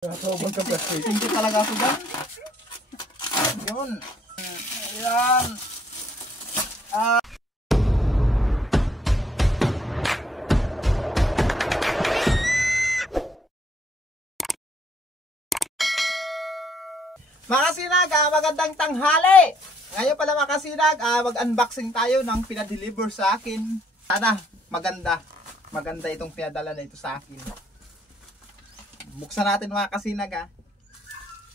Sobrang ka plastic. Hindi talaga ako dyan. Yun. Ayan. Mga kasinag, magandang tanghali. Ngayon pala mga kasinag, mag-unboxing tayo ng pinadeliver sa akin. Sana maganda itong pinadala na ito sa akin. Buksan natin mga kasinag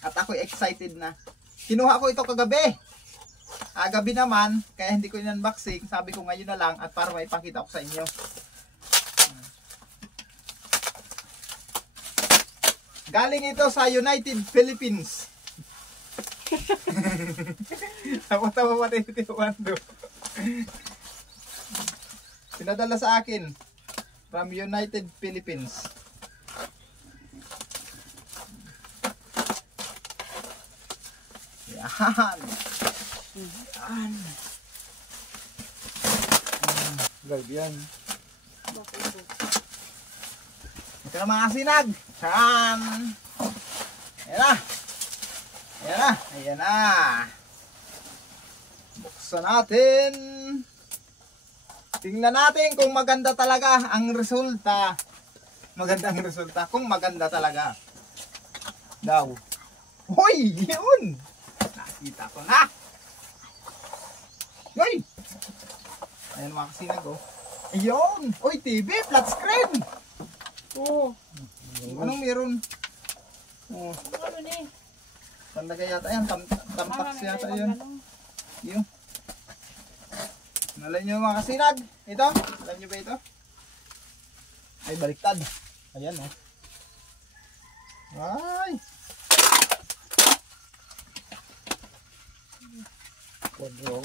at ako'y excited na. Kinuha ko ito kagabi. Gabi naman, kaya hindi ko in-unboxing. Sabi ko ngayon na lang at para maipakita ko sa inyo. Galing ito sa United Philippines. Tawa-tawa pati ito Wando. Pinadala sa akin from United Philippines. Yan. Yan. Live yan. Ito na mga kasinag. Yan. Ayan na. Ayan na. Ayan na. Buksan natin. Tingnan natin kung maganda talaga ang resulta. Maganda ang resulta. Kung maganda talaga. Daw. Hoy! Yun! Nakita ko na. Hoy! Ayan mga kasinag oh. Ayun! Uy, TV! Flat screen! Oh. Anong meron? Oh. Ano ni? Pandagay yata yan. Tampax yata yan. Yun. Alam nyo mga kasinag? Ito? Alam nyo ba ito? Ay, baliktad. Ayan oh. Ay! Quadro.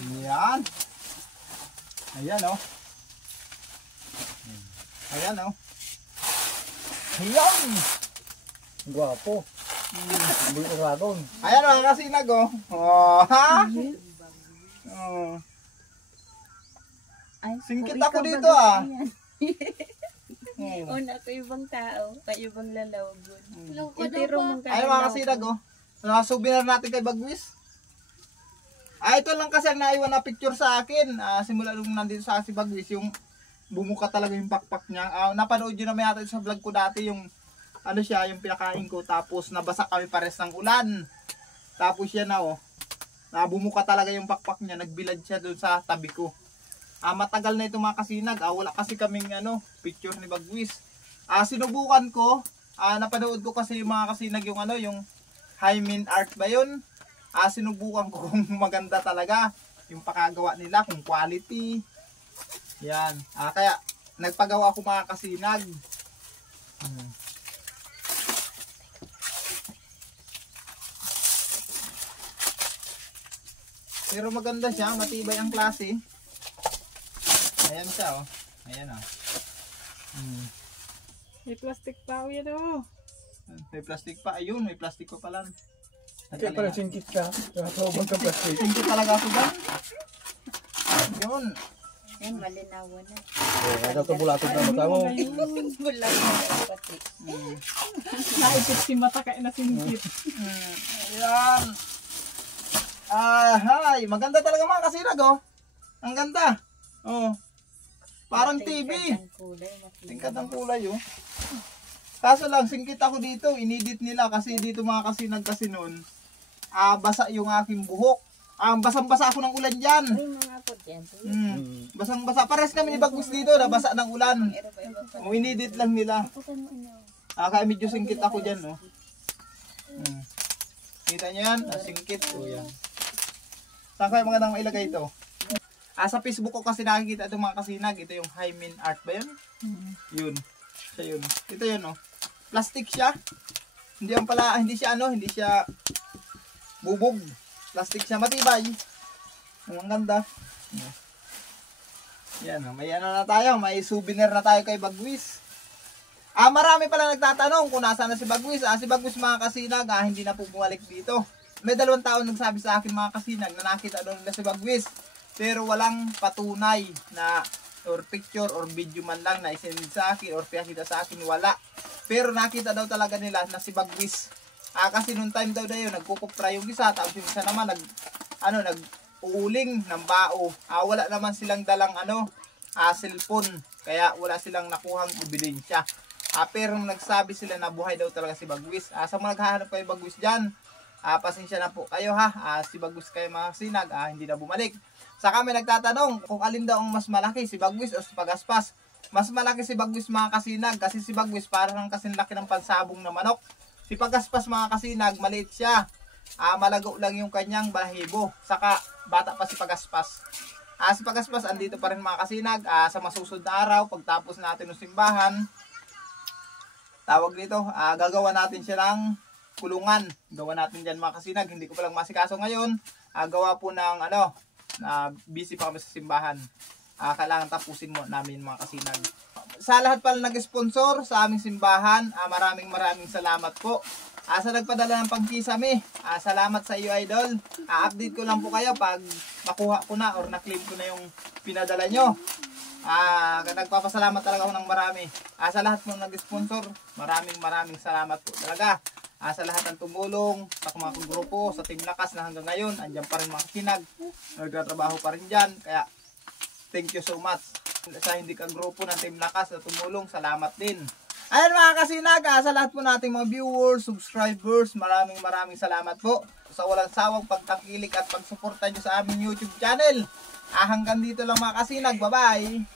Ayan. Ayan oh. Ayan oh. Ayan! Guwapo. Buli ka sa aton. Ayan mga kasinag oh. Oh, ha? Oh. Ay, Singkit ikaw ako ba dito ah. ganyan? Oh. Una ko ibang tao, kay ibang lalawagon. Mm. Itiro mong Ayan mga kasinag oh. Souvenir natin kay Bagwis. Ito lang kasi ang naiwan na picture sa akin. Simula nung nandito sa si Bagwis, yung bumuka talaga yung pakpak niya. Napanood nyo naman yata sa vlog ko dati yung ano siya, yung pinakain ko. Tapos nabasa kami pares ng ulan. Tapos yan na oh. Bumuka talaga yung pakpak niya. Nagbilad siya doon sa tabi ko. Matagal na ito mga kasinag. Wala kasi kaming picture ni Bagwis. Sinubukan ko. Napanood ko kasi yung mga kasinag yung yung Hymen Art ba yun? Sinubukan ko kung maganda talaga yung pakagawa nila, kung quality. Yan. Kaya nagpagawa ako mga kasinag. Pero maganda siya, matibay ang klase. Ayan siya oh. Ayan oh. May plastic pa yan oh. May plastic pa. Ayun, may plastic pa pala. Kaya pala singkit ka. Sobrang ka plastic. Singkit talaga ako dyan. Yun. Ay, malinawan na. Ano ito bulatog na mata mo? Bulag na pati. Naipit si mata kaya na singkit. Ayan. Hay. Maganda talaga mga kasinag oh. Ang ganda. Oh. Parang TV. Tingkad ang kulay oh. Kaso lang, singkit ako dito. Inedit nila kasi dito mga kasinag kasi noon. Basa yung aking buhok. Basang-basa ako ng ulan dyan. Ay, mga po dyan. Basang-basa. Pares kami ni Bagwis dito. Nabasa ng ulan. Inedit lang nila. Kaya medyo singkit ako dyan. Oh. Kita nyo yan? Singkit. Oh, yan. Saan kaya magandang mailagay ito? Sa Facebook ko kasi nakikita itong mga kasinag. Ito yung Hymen Art ba yun? Yun. Siya yun. Ito yun oh. Plastic siya. Hindi siya bubog. Plastic siya, matibay. Ang ganda. Yan oh. May na tayo. May souvenir na tayo kay Bagwis. Marami pala nagtatanong kung nasaan na si Bagwis. Si Bagwis mga kasinag, hindi na po bumalik dito. May 2 taon nagsabi sa akin mga kasinag na nakita doon nila si Bagwis. Pero walang patunay na or picture or video man lang na isend sa akin or pinakita sa akin, wala. Pero nakita daw talaga nila na si Bagwis. Kasi nung time daw na yun, nagkukupra yung isa, tapos yung isa naman nag-uuling ng bao. Wala naman silang dalang cellphone. Kaya wala silang nakuhang ebidensya. Pero nagsabi sila na buhay daw talaga si Bagwis. Sa mga naghahanap kayo Bagwis dyan, pasensya na po kayo ha. Si Bagwis kayo mga kasinag, hindi na bumalik. Saka may nagtatanong kung alin daw ang mas malaki, si Bagwis o si Pagaspas. Mas malaki si Bagwis mga kasinag kasi si Bagwis parang kasing laki ng pansabong na manok. Si Pagaspas mga kasinag, maliit siya. Malago lang yung kanyang balahibo. Saka bata pa si Pagaspas. Si Pagaspas andito pa rin mga kasinag. Sa masusunod na araw, pagtapos natin ng simbahan, tawag dito, gagawa natin siya ng kulungan. Gawa natin dyan mga kasinag. Hindi ko palang masikaso ngayon. Gawa po ng busy pa kami sa simbahan. Kailangan tapusin mo namin mga kasinag. Sa lahat pala nag-sponsor sa aming simbahan, maraming salamat po. Sa nagpadala ng pagkisame, salamat sa iyo idol. Update ko lang po kayo pag makuha ko na or na-claim ko na yung pinadala nyo. Nagpapasalamat talaga ako ng marami. Sa lahat ng nag-sponsor, maraming salamat po talaga. Sa lahat ng tumulong, sa mga grupo, sa Team Lakas na hanggang ngayon, andyan pa rin mga kasinag, nagtatrabaho pa rin dyan. Kaya, thank you so much. Sa hindi ka grupo ng Team Lakas na tumulong, salamat din. Ayan mga kasinag, sa lahat po nating mga viewers, subscribers, maraming salamat po sa walang sawang pagtakilik at pagsuporta nyo sa aming YouTube channel. Hanggang dito lang mga kasinag, bye bye!